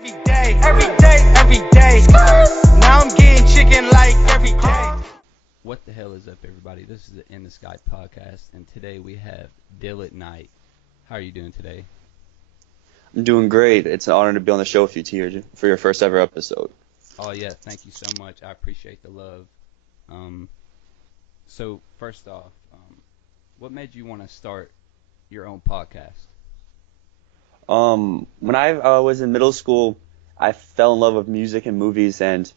every day. Now I'm getting chicken like every day. What the hell is up, everybody? This is the In the Sky podcast, and today we have Dly Nite. How are you doing today? I'm doing great. It's an honor to be on the show with you, Tier, for your first ever episode. Oh yeah, thank you so much. I appreciate the love. So first off, what made you want to start your own podcast? When I was in middle school, I fell in love with music and movies, and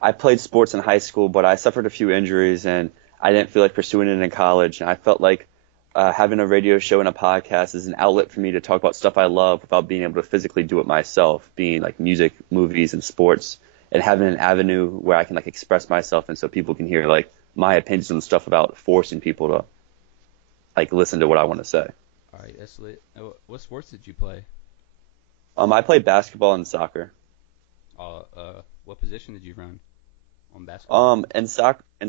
I played sports in high school, but I suffered a few injuries, and I didn't feel like pursuing it in college. And I felt like having a radio show and a podcast is an outlet for me to talk about stuff I love without being able to physically do it myself, being like music, movies, and sports, and having an avenue where I can like express myself and so people can hear like my opinions and stuff without forcing people to like listen to what I want to say. All right, that's lit. What sports did you play? I played basketball and soccer. What position did you run on basketball? In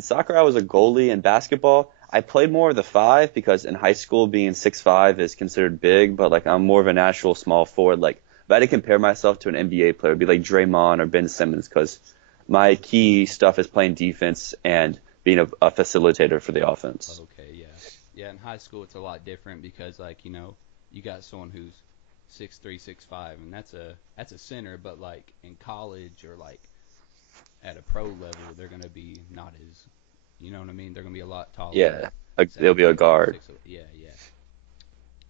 soccer, I was a goalie. In basketball, I played more of the five because in high school, being 6'5" is considered big, but like I'm more of a natural small forward. Like if I had to compare myself to an NBA player, it'd be like Draymond or Ben Simmons because my key stuff is playing defense and being a facilitator for the offense. Okay, yeah. Yeah, in high school it's a lot different because like, you know, you got someone who's 6'3", 6'5", and that's a center, but like in college or like at a pro level, they're gonna be not as, you know what I mean? They're gonna be a lot taller. Yeah, like they'll be a guard. Yeah.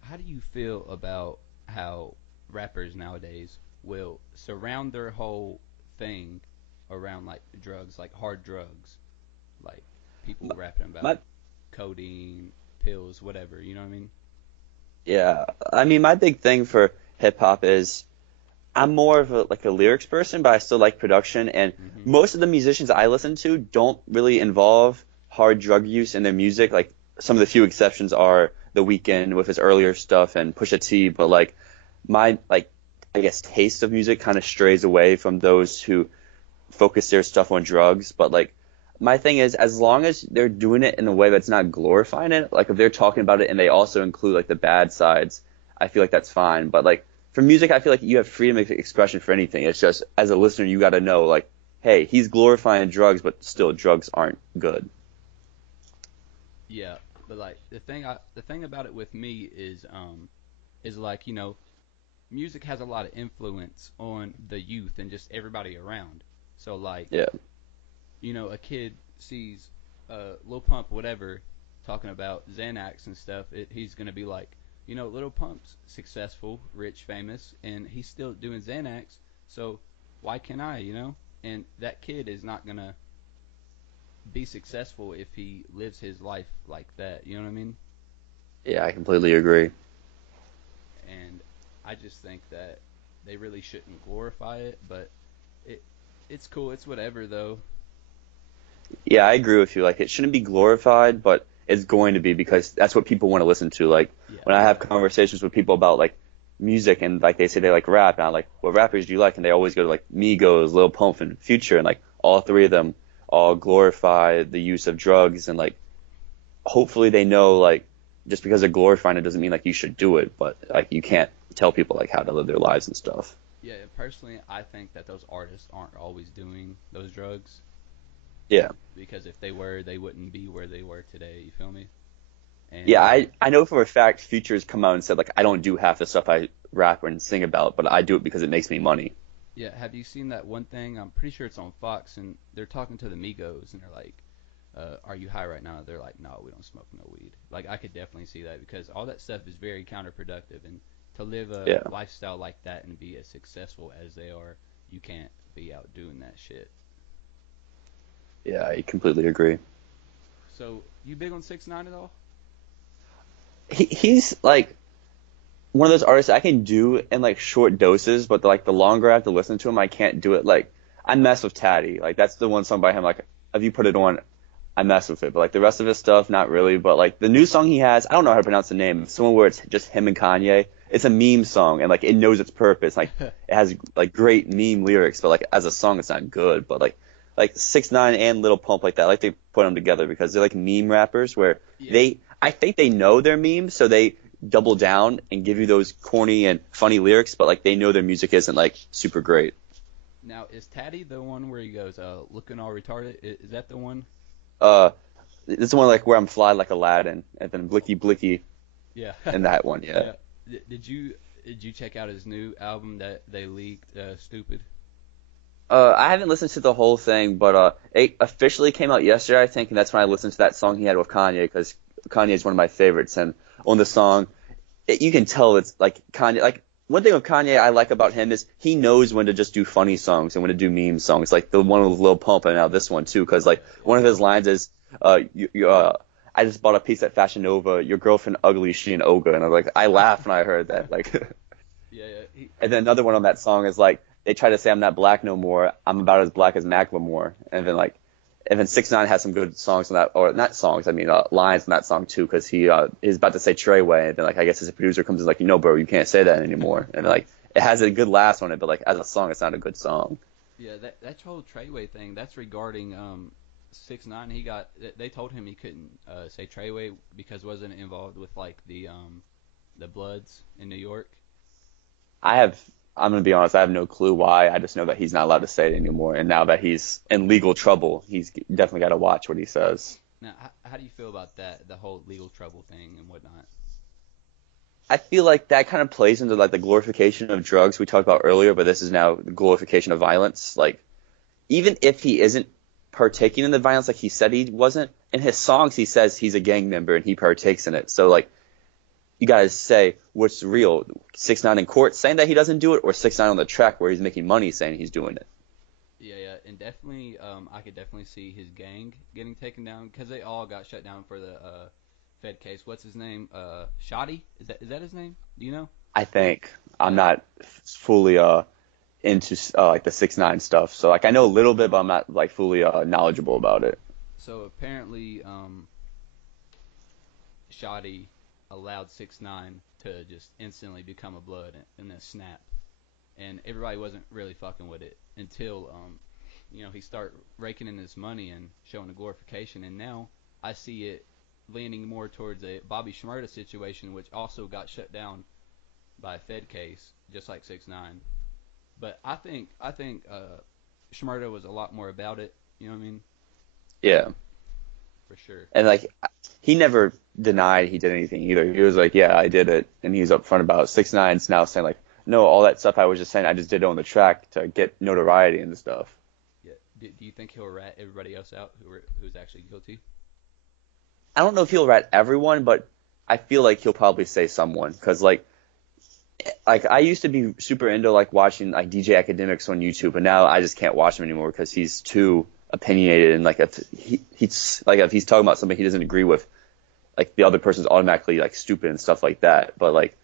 How do you feel about how rappers nowadays will surround their whole thing around like drugs, like hard drugs, like people rapping about codeine, pills, whatever, you know what I mean? Yeah, I mean, my big thing for hip hop is I'm more of a lyrics person, but I still like production. And most of the musicians I listen to don't really involve hard drug use in their music. Like some of the few exceptions are The Weeknd with his earlier stuff and Pusha T. But like my I guess taste of music kind of strays away from those who focus their stuff on drugs. But like my thing is, as long as they're doing it in a way that's not glorifying it, like if they're talking about it and they also include like the bad sides, I feel like that's fine. But like for music, I feel like you have freedom of expression for anything. It's just as a listener, you got to know like, hey, he's glorifying drugs, but still drugs aren't good. Yeah, but like the thing about it with me is like, you know, music has a lot of influence on the youth and just everybody around. So like, Yeah. you know, a kid sees Lil Pump, whatever, talking about Xanax and stuff, he's going to be like, you know, Lil Pump's successful, rich, famous, and he's still doing Xanax, so why can't I, you know? And that kid is not going to be successful if he lives his life like that, you know what I mean? Yeah, I completely agree. And I just think that they really shouldn't glorify it, but it's cool, it's whatever, though. Yeah, I agree with you. Like, it shouldn't be glorified, but it's going to be because that's what people want to listen to. Like, when I have conversations with people about, like, music and, like, they say they like rap, and I'm like, what rappers do you like? And they always go to, like, Migos, Lil Pump, and Future, and, like, all three of them all glorify the use of drugs, and, like, hopefully they know, like, just because they're glorifying it doesn't mean, like, you should do it, but, like, you can't tell people, like, how to live their lives and stuff. Yeah, personally, I think that those artists aren't always doing those drugs. Yeah. Because if they were, they wouldn't be where they were today. You feel me? And yeah, I know for a fact Future's come out and said, like, I don't do half the stuff I rap and sing about, but I do it because it makes me money. Yeah, have you seen that one thing? I'm pretty sure it's on Fox, and they're talking to the Migos, and they're like, are you high right now? They're like, no, we don't smoke no weed. Like, I could definitely see that because all that stuff is very counterproductive, and to live a lifestyle like that and be as successful as they are, you can't be out doing that shit. Yeah, I completely agree. So, you big on 6ix9ine at all? He's like one of those artists I can do in like short doses, but like the longer I have to listen to him, I can't do it. Like I mess with Tatty, like that's the one song by him. Like if you put it on, I mess with it. But like the rest of his stuff, not really. But like the new song he has, I don't know how to pronounce the name. It's someone where it's just him and Kanye. It's a meme song, and like it knows its purpose. Like it has like great meme lyrics, but like as a song, it's not good. But like 6ix9ine and Lil Pump like that, I like to put them together because they're like meme rappers where I think they know their memes, so they double down and give you those corny and funny lyrics, but like they know their music isn't like super great. Now, is Tatty the one where he goes, looking all retarded? Is that the one? Uh, it's the one like where I'm fly like Aladdin, and then blicky blicky, Yeah. and that one, yeah. Yeah. Did you check out his new album that they leaked, Stupid? I haven't listened to the whole thing, but it officially came out yesterday, I think, and that's when I listened to that song he had with Kanye, because Kanye is one of my favorites, and on the song, you can tell it's like Kanye. Like one thing with Kanye I like about him is he knows when to just do funny songs and when to do meme songs, like the one with Lil Pump and now this one too, because like one of his lines is, I just bought a piece at Fashion Nova. Your girlfriend ugly, she an ogre, and I laughed when I heard that, like. Yeah. And then another one on that song is like, they try to say I'm not black no more. I'm about as black as Macklemore. And then 6ix9ine has some good songs on that, or not songs, I mean lines in that song too, because he's about to say Treyway, and then like I guess his producer comes in like, bro, you can't say that anymore. And like it has a good last on it, but like as a song, it's not a good song. Yeah, that whole Treyway thing, that's regarding 6ix9ine. They told him he couldn't say Treyway because wasn't involved with like the Bloods in New York. I'm going to be honest, I have no clue why. I just know that he's not allowed to say it anymore. And now that he's in legal trouble, he's definitely got to watch what he says. Now, how do you feel about that, the whole legal trouble thing and whatnot? I feel like that kind of plays into like the glorification of drugs we talked about earlier, but this is now the glorification of violence. Like, even if he isn't partaking in the violence like he said he wasn't, in his songs he says he's a gang member and he partakes in it. So like, you guys say what's real, 6ix9ine in court saying that he doesn't do it, or 6ix9ine on the track where he's making money saying he's doing it. Yeah, and definitely, I could definitely see his gang getting taken down because they all got shut down for the Fed case. What's his name? Shoddy? Is that his name? Do you know? I think I'm not fully into like the 6ix9ine stuff, so like I know a little bit, but I'm not like fully knowledgeable about it. So apparently, Shoddy allowed 6ix9ine to just instantly become a Blood in a snap, and everybody wasn't really fucking with it until he started raking in his money and showing the glorification, and now I see it leaning more towards a Bobby Shmurda situation, which also got shut down by a Fed case, just like 6ix9ine. But I think Shmurda was a lot more about it. You know what I mean? Yeah. For sure. And like he never denied he did anything either. He was like, yeah, I did it, and he's upfront about it. 6ix9ine's now saying like, no, all that stuff I was just saying, I just did it on the track to get notoriety and stuff. Yeah. Do you think he'll rat everybody else out who's actually guilty? I don't know if he'll rat everyone, but I feel like he'll probably say someone, because like I used to be super into like watching like DJ Academics on YouTube, and now I just can't watch him anymore because he's too opinionated, and like if he's talking about something he doesn't agree with, like the other person's automatically like stupid and stuff like that. But like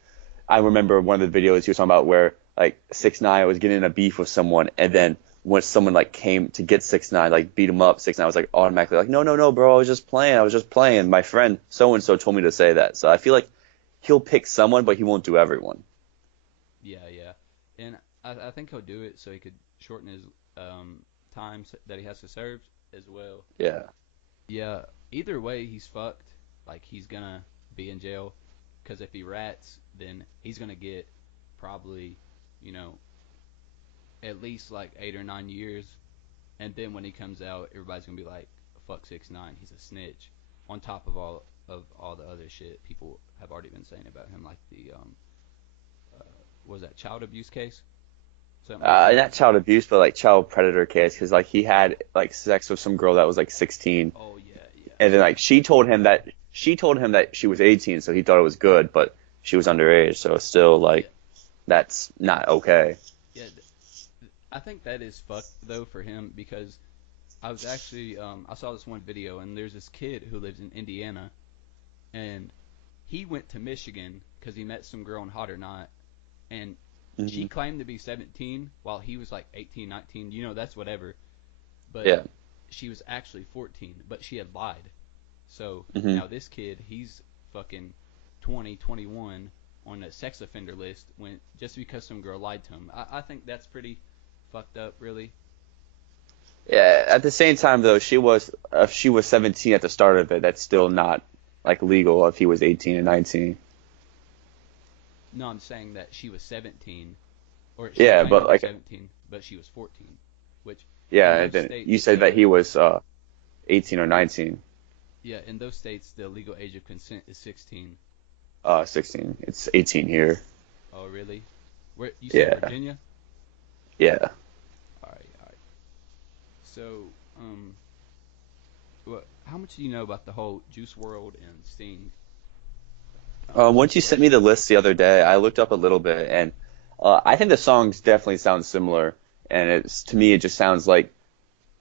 I remember one of the videos he was talking about where like 6ix9ine was getting in a beef with someone, and then when someone like came to get 6ix9ine, like beat him up, 6ix9ine was like automatically like, no, bro, I was just playing. My friend so and so told me to say that. So I feel like he'll pick someone, but he won't do everyone. Yeah, and I think he'll do it so he could shorten his time that he has to serve as well. Yeah. Either way, he's fucked. Like, he's gonna be in jail, because if he rats, then he's gonna get probably, at least like 8 or 9 years, and then when he comes out, everybody's gonna be like, fuck 6ix9ine, he's a snitch. On top of all the other shit people have already been saying about him, like the what was that, child abuse case? Not child abuse, but like child predator case, because like he had like sex with some girl that was like 16. Oh yeah. And then like she told him that she was 18, so he thought it was good, but she was underage, so it's still like that's not okay. Yeah, I think that is fucked though for him, because I was actually I saw this one video, and there's this kid who lives in Indiana, and he went to Michigan because he met some girl in Hot or Not, and she claimed to be 17 while he was like 18, 19. That's whatever. But yeah. She was actually 14, but she had lied. So now this kid, he's fucking 20, 21 on a sex offender list just because some girl lied to him. I think that's pretty fucked up, really. Yeah, at the same time, though, if she was 17 at the start of it, that's still not like legal if he was 18 and 19. No, I'm saying that she was 17, or she Yeah, claimed but to be like 17, but she was 14, which in yeah, and those then you states, said that he was 18 or 19. yeah, in those states, the legal age of consent is 16. 16. It's 18 here. Oh, really? Where you said Yeah, Virginia? yeah. All right, all right. So, what? How much do you know about the whole Juice World and Sting Once you sent me situation? the list the other day, I looked up a little bit, and I think the songs definitely sound similar. And it's to me, it just sounds like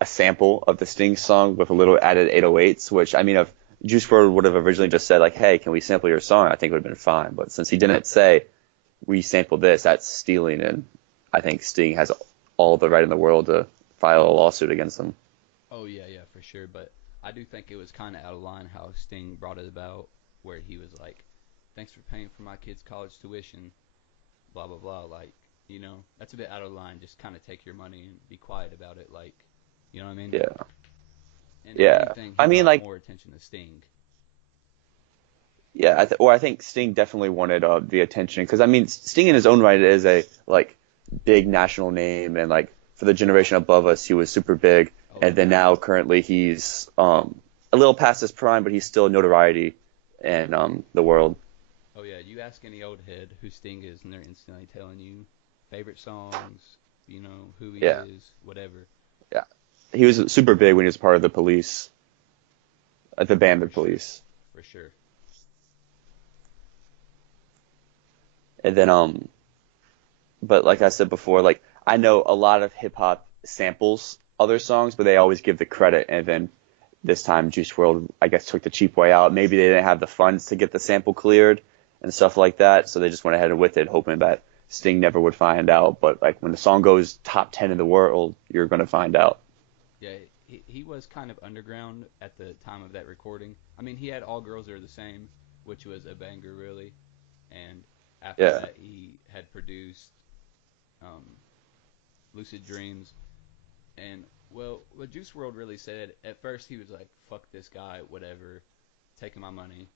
a sample of the Sting song with a little added 808s. Which I mean, if Juice WRLD would have originally just said like, "Hey, can we sample your song?" I think it would have been fine. But since he didn't say we sampled this, that's stealing, and I think Sting has all the right in the world to file a lawsuit against him. Oh yeah, yeah, for sure. But I do think it was kind of out of line how Sting brought it about, where he was like, "Thanks for paying for my kid's college tuition," blah blah blah. Like, that's a bit out of line. Just kind of take your money and be quiet about it. Like, you know what I mean? Yeah, And if yeah. anything, he I mean, brought like, more attention to Sting. yeah, I think Sting definitely wanted the attention because I mean, Sting in his own right is a like big national name, and like for the generation above us, he was super big, Oh and then yeah. now currently he's a little past his prime, but he's still notoriety in the world. Oh yeah. You ask any old head who Sting is, and they're instantly telling you favorite songs, who he Yeah, is, whatever. yeah. He was super big when he was part of the Police, the Oh, band The for sure, Police, for sure. and then but like I said before, like I know a lot of hip hop samples other songs, but they always give the credit. And then this time, Juice World, I guess, took the cheap way out. Maybe they didn't have the funds to get the sample cleared and stuff like that, so they just went ahead and with it, hoping that Sting never would find out. But like when the song goes top 10 in the world, you're gonna find out. Yeah, he was kind of underground at the time of that recording. I mean, he had All Girls Are the Same, which was a banger, really. And after Yeah, that, he had produced um, Lucid Dreams. And, well, what Juice World really said, at first he was like, fuck this guy, whatever, taking my money.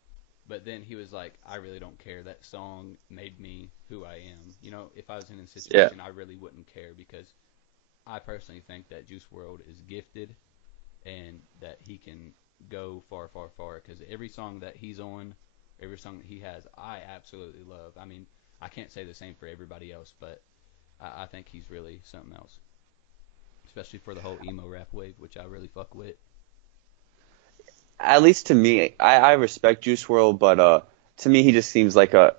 But then he was like, I really don't care. That song made me who I am. If I was in a yeah. situation, I really wouldn't care because I personally think that Juice World is gifted and that he can go far, far, far. Because every song that he's on, every song that he has, I absolutely love. I mean, I can't say the same for everybody else, but I think he's really something else, especially for the whole emo rap wave, which I really fuck with. At least to me, I respect Juice World, but to me he just seems like a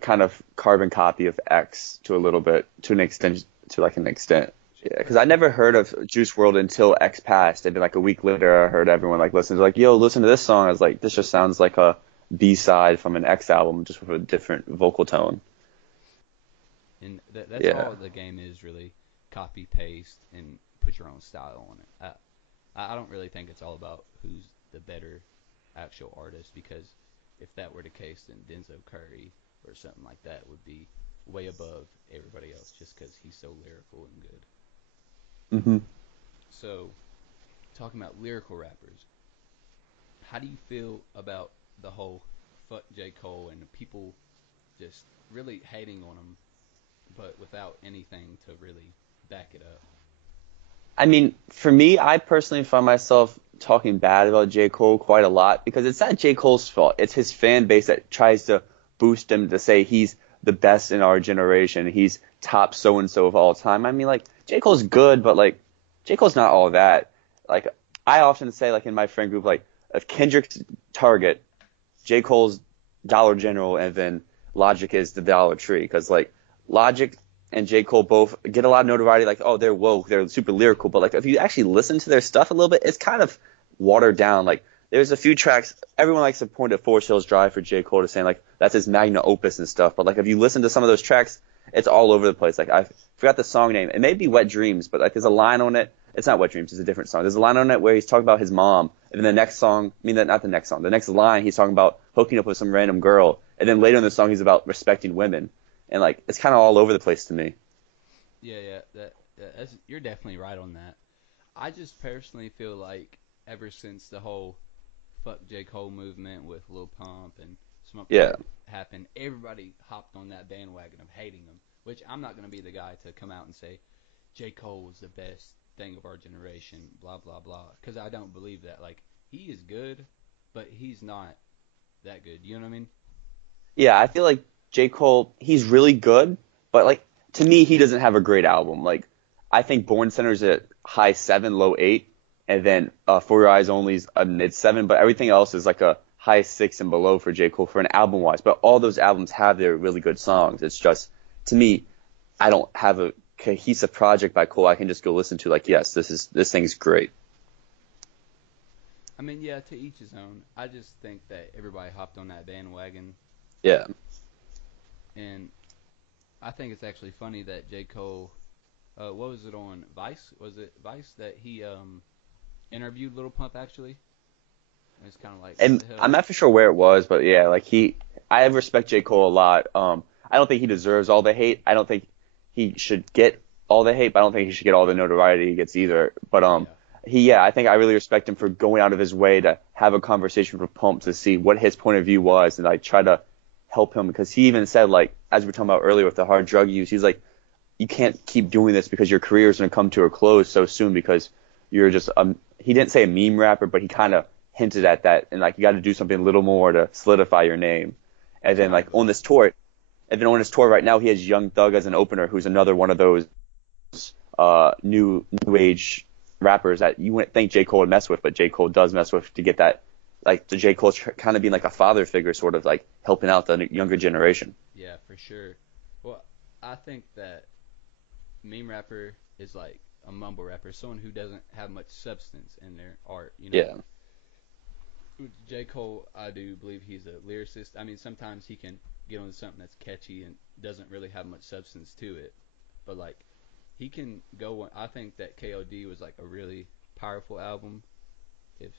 kind of carbon copy of X to a little bit, to an extent, to like an extent. Yeah, because I never heard of Juice World until X passed, and then like a week later, I heard everyone like listen to like, yo, listen to this song. I was like, this just sounds like a B-side from an X album, just with a different vocal tone. And that's Yeah, all the game is really: copy, paste, and put your own style on it. I don't really think it's all about who's the better actual artist because if that were the case, then Denzel Curry or something like that would be way above everybody else just because he's so lyrical and good. hmm. So, talking about lyrical rappers, how do you feel about the whole fuck J. Cole and people just really hating on him, but without anything to really back it up? I mean, for me, I personally find myself talking bad about J. Cole quite a lot because it's not J. Cole's fault. It's his fan base that tries to boost him to say he's the best in our generation. He's top so and so of all time. I mean, like, J. Cole's good, but like, J. Cole's not all that. Like, I often say, like, in my friend group, like, if Kendrick's Target, J. Cole's Dollar General, and then Logic is the Dollar Tree. Because, like, Logic and J. Cole both get a lot of notoriety, like, oh, they're woke, they're super lyrical, but like if you actually listen to their stuff a little bit, it's kind of watered down. Like there's a few tracks, everyone likes to point at Forest Hills Drive for J. Cole to saying like that's his magnum opus and stuff, but like if you listen to some of those tracks, it's all over the place. Like I forgot the song name. It may be Wet Dreams, but like there's a line on it. It's not Wet Dreams, it's a different song. There's a line on it where he's talking about his mom, and then the next song, I mean not the next song, the next line he's talking about hooking up with some random girl, and then later in the song he's about respecting women. And like it's kind of all over the place to me. Yeah, yeah, you're definitely right on that. I just personally feel like ever since the whole fuck J. Cole movement with Lil Pump and Smoke Yeah. Purp happened, everybody hopped on that bandwagon of hating him. Which I'm not going to be the guy to come out and say J. Cole was the best thing of our generation, blah blah blah, because I don't believe that. Like, he is good, but he's not that good. You know what I mean? Yeah, I feel like J. Cole, he's really good, but like to me, he doesn't have a great album. Like, I think Born Center's at high 7, low 8, and then For Your Eyes Only's a mid 7, but everything else is like a high 6 and below for J. Cole for an album wise. But all those albums have their really good songs. It's just, to me, I don't have a cohesive project by Cole I can just go listen to. Like, yes, this thing's great. I mean, yeah, to each his own. I just think that everybody hopped on that bandwagon. Yeah. And I think it's actually funny that J. Cole, what was it on Vice? Was it Vice that he interviewed Lil Pump actually? And it's kind of like, And I'm not for sure where it was, but yeah, like I respect J. Cole a lot. I don't think he deserves all the hate. I don't think he should get all the hate, but I don't think he should get all the notoriety he gets either. But I think I really respect him for going out of his way to have a conversation with Pump to see what his point of view was and like try to help him, because he even said, like, as we were talking about earlier with the hard drug use, he's like, you can't keep doing this because your career is going to come to a close so soon because you're just he didn't say a meme rapper, but he kind of hinted at that, and like you got to do something a little more to solidify your name. And then like on this tour right now, he has Young Thug as an opener, who's another one of those new age rappers that you wouldn't think J. Cole would mess with, but J. Cole does mess with to get that, like, the J. Cole's kind of being like a father figure, sort of like helping out the younger generation. Yeah, for sure. Well, I think that meme rapper is like a mumble rapper, someone who doesn't have much substance in their art, you know? Yeah. J. Cole, I do believe he's a lyricist. I mean, sometimes he can get on something that's catchy and doesn't really have much substance to it, but like, he can go. I think that KOD was like a really powerful album if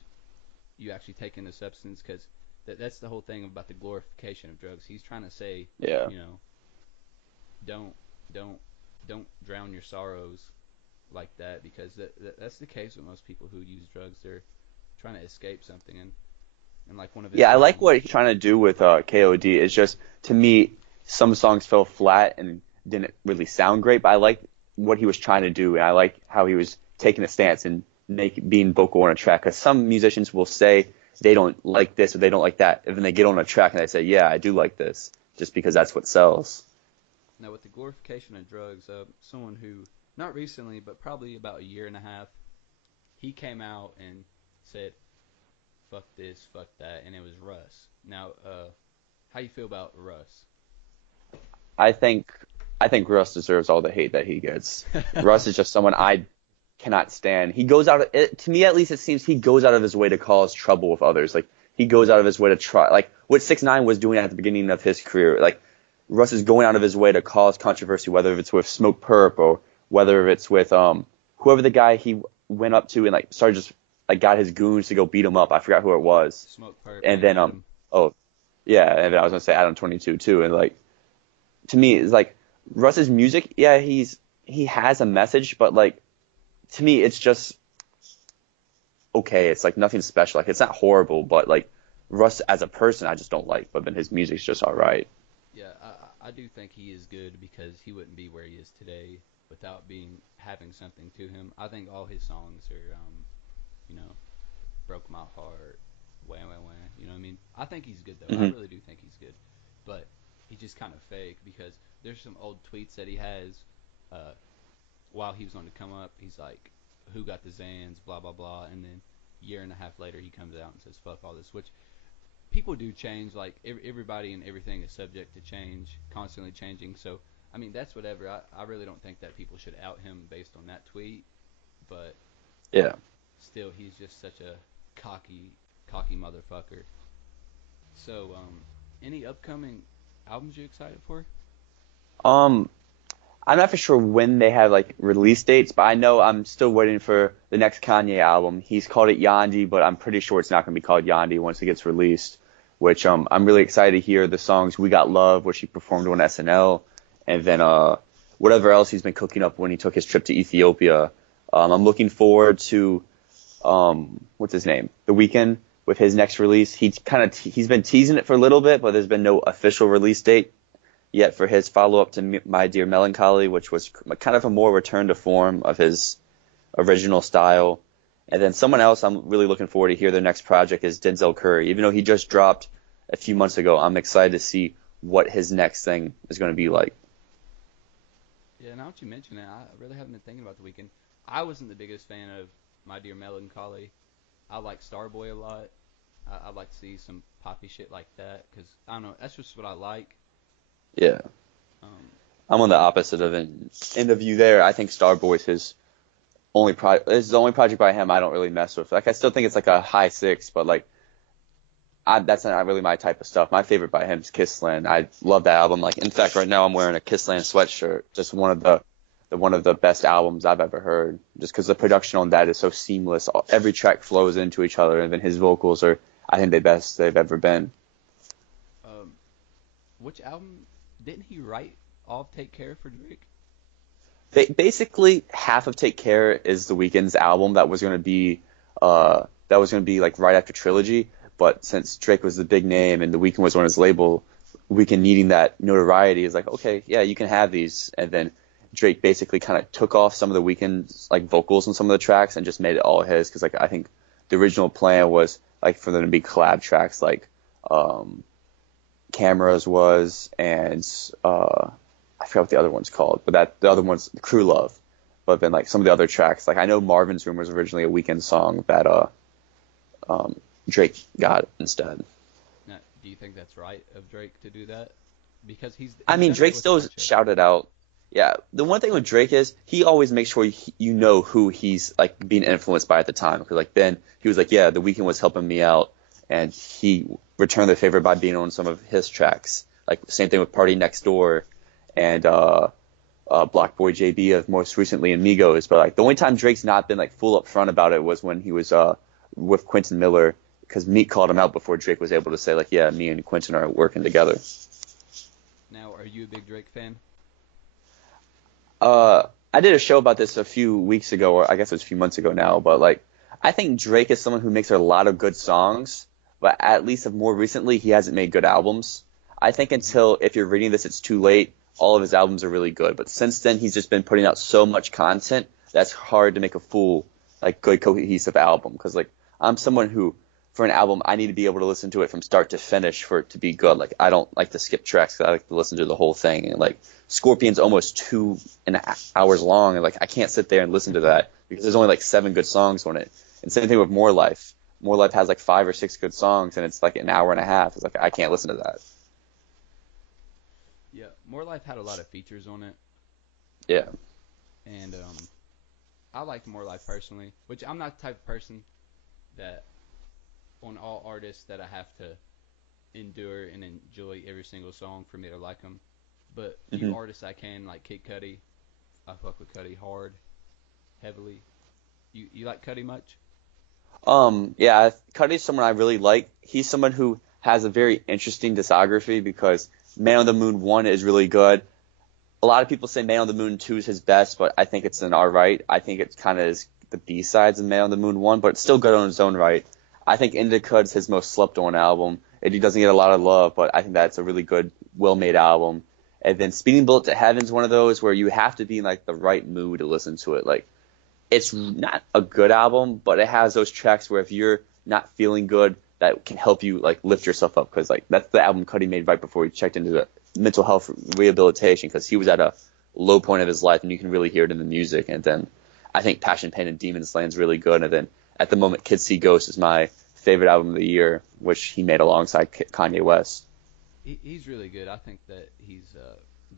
you actually take in the substance, because that's the whole thing about the glorification of drugs. He's trying to say, Yeah. you know, don't drown your sorrows like that, because that's the case with most people who use drugs. They're trying to escape something, and like one of his Yeah, I like songs- what he's trying to do with KOD. It's just, to me, some songs fell flat and didn't really sound great, but I like what he was trying to do, and I like how he was taking a stance and being vocal on a track. Because some musicians will say they don't like this or they don't like that, and then they get on a track and they say, yeah, I do like this, just because that's what sells. Now, with the glorification of drugs, someone who, not recently, but probably about a year and a half, he came out and said, fuck this, fuck that, and it was Russ. Now, how you feel about Russ? I think Russ deserves all the hate that he gets. Russ is just someone I cannot stand. He goes out of, to me at least, it seems he goes out of his way to cause trouble with others. Like, he goes out of his way to try, like what 6ix9ine was doing at the beginning of his career. Like, Russ is going out of his way to cause controversy, whether it's with Smoke Perp or whether it's with whoever the guy he went up to and like started just like got his goons to go beat him up. I forgot who it was. Smoke Perp. And then and then I was gonna say Adam 22 too. And like, to me, it's like Russ's music. Yeah, he has a message, but like, to me, it's just okay. It's like nothing special. Like, it's not horrible, but like Russ as a person, I just don't like. But then his music's just all right. Yeah, I do think he is good, because he wouldn't be where he is today without having something to him. I think all his songs are, broke my heart, wah wah wah. You know what I mean? I think he's good though. Mm-hmm. I really do think he's good, but he's just kind of fake, because there's some old tweets that he has while he was on the come up. He's like, "Who got the Zans?" Blah blah blah, and then a year and a half later he comes out and says, "Fuck all this," which people do change. Like, everybody and everything is subject to change, constantly changing. So, I mean, that's whatever. I really don't think that people should out him based on that tweet. But Yeah. still, he's just such a cocky motherfucker. So, any upcoming albums you excited for? I'm not for sure when they have like release dates, but I know I'm still waiting for the next Kanye album. He's called it Yandi, but I'm pretty sure it's not going to be called Yandi once it gets released, which I'm really excited to hear the songs We Got Love, which he performed on SNL, and then whatever else he's been cooking up when he took his trip to Ethiopia. I'm looking forward to what's his name? The Weeknd. with his next release. He's been teasing it for a little bit, but there's been no official release date yet for his follow-up to My Dear Melancholy, which was kind of a more return to form of his original style. And then someone else I'm really looking forward to hear their next project is Denzel Curry. Even though he just dropped a few months ago, I'm excited to see what his next thing is going to be like. Yeah, now that you mention it, I really haven't been thinking about The Weeknd. I wasn't the biggest fan of My Dear Melancholy. I like Starboy a lot. I'd like to see some poppy shit like that because, I don't know, that's just what I like. Yeah. I'm on the opposite of end of view there. I think Starboy's his only is the only project by him I don't really mess with. Like, I still think it's like a high 6, but like, that's not really my type of stuff. My favorite by him is Kissland. I love that album. Like, in fact, right now I'm wearing a Kissland sweatshirt. Just one of the best albums I've ever heard. Just because the production on that is so seamless. Every track flows into each other, and then his vocals are, I think, the best they've ever been. Which album didn't he write all of Take Care for Drake? Basically, half of Take Care is The Weeknd's album that was going to be like right after Trilogy. But since Drake was the big name and The Weeknd was on his label, Weeknd needing that notoriety is like, okay, yeah, you can have these. And then Drake basically kind of took off some of The Weeknd's like vocals on some of the tracks and just made it all his. Because like I think the original plan was like for them to be collab tracks like Cameras was and I forgot what the other one's called, but the other one's Crew Love. But then like some of the other tracks, like I know Marvin's Room was originally a Weeknd song that Drake got instead. Now, do you think that's right of Drake to do that? Because Drake still shouted out. Yeah, the one thing with Drake is he always makes sure you know who he's like being influenced by at the time. Because like then he was like, yeah, The Weeknd was helping me out, and he returned the favor by being on some of his tracks. Like same thing with Party Next Door and Block Boy JB of most recently in Migos. But like the only time Drake's not been like full up front about it was when he was with Quentin Miller. Because Meek called him out before Drake was able to say, like, yeah, me and Quentin are working together. Now, are you a big Drake fan? I did a show about this a few weeks ago, or I guess it was a few months ago now, but, like, I think Drake is someone who makes a lot of good songs, but at least more recently, he hasn't made good albums. I think until, if you're reading this, it's too late, all of his albums are really good. But since then, he's just been putting out so much content that's hard to make a full, like, good, cohesive album. Because, like, I'm someone who, for an album, I need to be able to listen to it from start to finish for it to be good. Like, I don't like to skip tracks. I like to listen to the whole thing. And, like, Scorpion's almost 2.5 hours long. And, like, I can't sit there and listen to that because there's only, like, 7 good songs on it. And same thing with More Life. More Life has, like, 5 or 6 good songs, and it's, like, an hour and a half. It's like, I can't listen to that. Yeah, More Life had a lot of features on it. Yeah. And I liked More Life personally, which I'm not the type of person that on all artists that I have to endure and enjoy every single song for me to like them. But few artists I can, like Kid Cudi, I fuck with Cudi hard, heavily. You like Cudi much? Yeah, Cudi's someone I really like. He's someone who has a very interesting discography because Man on the Moon 1 is really good. A lot of people say Man on the Moon 2 is his best, but I think it's an alright. I think it kind of is the B-sides of Man on the Moon 1, but it's still good on its own right. I think Indica's his most slept-on album. He doesn't get a lot of love, but I think that's a really good, well-made album. And then Speeding Bullet to Heaven's one of those where you have to be in like the right mood to listen to it. Like, it's not a good album, but it has those tracks where if you're not feeling good, that can help you like lift yourself up. Because like that's the album Cudi made right before he checked into the mental health rehabilitation, because he was at a low point of his life, and you can really hear it in the music. And then I think Passion, Pain, and Demons Land's really good. And then at the moment, Kids See Ghosts is my favorite album of the year, which he made alongside Kanye West. He's really good. I think that he's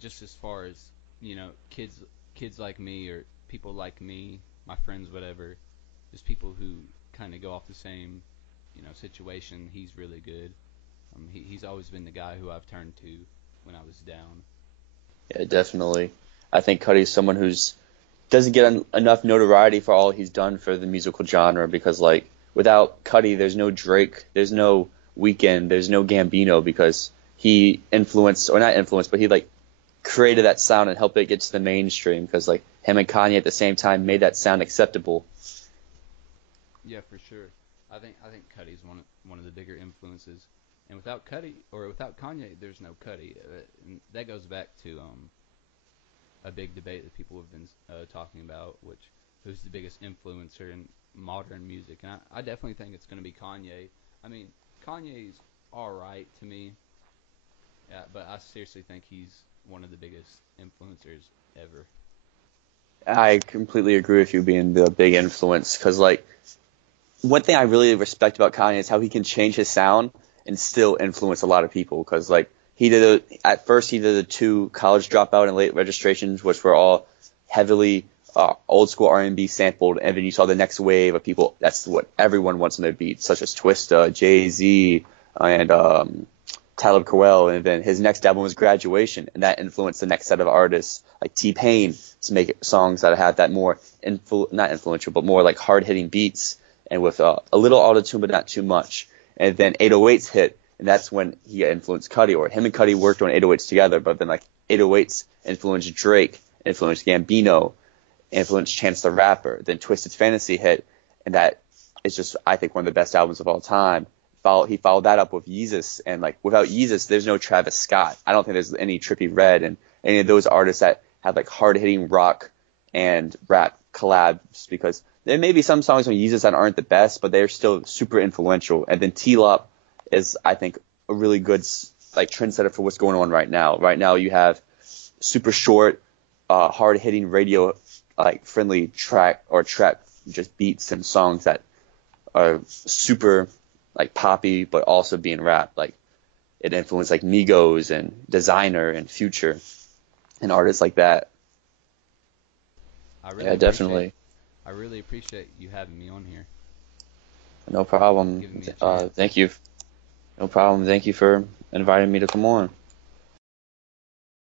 just as far as, you know, kids like me or people like me, my friends, whatever, just people who kind of go off the same, you know, situation. He's really good. He's always been the guy who I've turned to when I was down. Yeah, definitely. I think Cudi's someone who's doesn't get enough notoriety for all he's done for the musical genre, because like without Cudi, there's no Drake, there's no Weeknd, there's no Gambino, because he influenced, or not influenced, but he like created that sound and helped it get to the mainstream, because like him and Kanye at the same time made that sound acceptable. Yeah, for sure. I think Cuddy's one of the bigger influences, and without Kanye, there's no Cuddy. And that goes back to a big debate that people have been talking about, which who's the biggest influencer in modern music, and I definitely think it's going to be Kanye. I mean, Kanye's all right to me, yeah, but I seriously think he's one of the biggest influencers ever. I completely agree with you being the big influence because, like, one thing I really respect about Kanye is how he can change his sound and still influence a lot of people. Because, like, at first he did the 2 college dropout and late registrations, which were all heavily old school R&B sampled, and then you saw the next wave of people. That's what everyone wants in their beats, such as Twista, Jay-Z, and Talib Kweli, and then his next album was Graduation, and that influenced the next set of artists like T-Pain to make songs that had that more not influential, but more like hard-hitting beats and with a little auto-tune but not too much. And then 808s hit, and that's when he influenced Cudi, or him and Cudi worked on 808s together, but then like 808s influenced Drake, influenced Gambino, influenced Chance the Rapper. Then Twisted Fantasy hit, and that is just, I think, one of the best albums of all time. He followed that up with Yeezus, and like without Yeezus, there's no Travis Scott. I don't think there's any Trippie Redd and any of those artists that have like hard-hitting rock and rap collabs, because there may be some songs on Yeezus that aren't the best, but they're still super influential. And then T-Lop is, I think, a really good like trendsetter for what's going on right now. Right now you have super short, hard-hitting radio like friendly track or trap just beats and songs that are super like poppy, but also being rap. Like it influenced like Migos and Designer and Future and artists like that. I definitely. I really appreciate you having me on here. No problem. Giving me a chance. Thank you. No problem. Thank you for inviting me to come on.